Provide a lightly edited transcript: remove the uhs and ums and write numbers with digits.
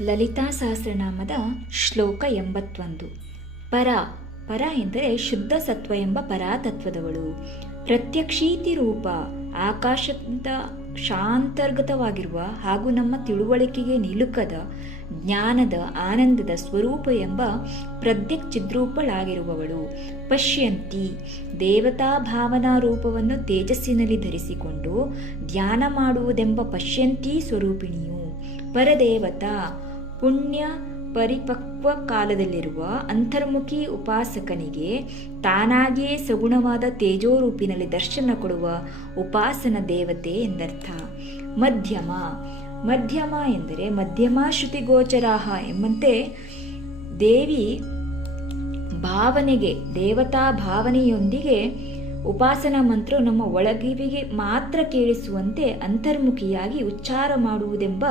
ಲಲಿತಾ ಸಹಸ್ರನಾಮದ ಶ್ಲೋಕ 81. ಪರ ಪರ ಎಂದರೆ ಶುದ್ಧ ಸತ್ವ ಎಂಬ ಪರಾತತ್ವದವಳು. ಪ್ರತ್ಯಕ್ಷೀತಿ ರೂಪ, ಆಕಾಶದ ಶಾಂತರ್ಗತವಾಗಿರುವ ಹಾಗೂ ನಮ್ಮ ತಿಳುವಳಿಕೆಗೆ ನಿಲುಕದ ಜ್ಞಾನದ ಆನಂದದ ಸ್ವರೂಪ ಎಂಬ ಪ್ರತ್ಯಕ್ ಚಿದ್ರೂಪಳಾಗಿರುವವಳು. ಪಶ್ಯಂತಿ, ದೇವತಾ ಭಾವನಾ ರೂಪವನ್ನು ತೇಜಸ್ಸಿನಲ್ಲಿ ಧರಿಸಿಕೊಂಡು ಧ್ಯಾನ ಮಾಡುವುದೆಂಬ ಪಶ್ಯಂತಿ ಸ್ವರೂಪಿಣಿಯು. ಪರದೇವತಾ, ಪುಣ್ಯ ಪರಿಪಕ್ವ ಕಾಲದಲ್ಲಿರುವ ಅಂತರ್ಮುಖಿ ಉಪಾಸಕನಿಗೆ ತಾನಾಗಿಯೇ ಸಗುಣವಾದ ತೇಜೋರೂಪಿನಲ್ಲಿ ದರ್ಶನ ಕೊಡುವ ಉಪಾಸನ ದೇವತೆ ಎಂದರ್ಥ. ಮಧ್ಯಮ, ಮಧ್ಯಮ ಎಂದರೆ ಮಧ್ಯಮ ಶ್ರುತಿಗೋಚರಾಹ ಎಂಬಂತೆ ದೇವಿ ಭಾವನೆಗೆ, ದೇವತಾ ಭಾವನೆಯೊಂದಿಗೆ ಉಪಾಸನಾ ಮಂತ್ರ ನಮ್ಮ ಒಳಗಿವಿಗೆ ಮಾತ್ರ ಕೇಳಿಸುವಂತೆ ಅಂತರ್ಮುಖಿಯಾಗಿ ಉಚ್ಚಾರ ಮಾಡುವುದೆಂಬ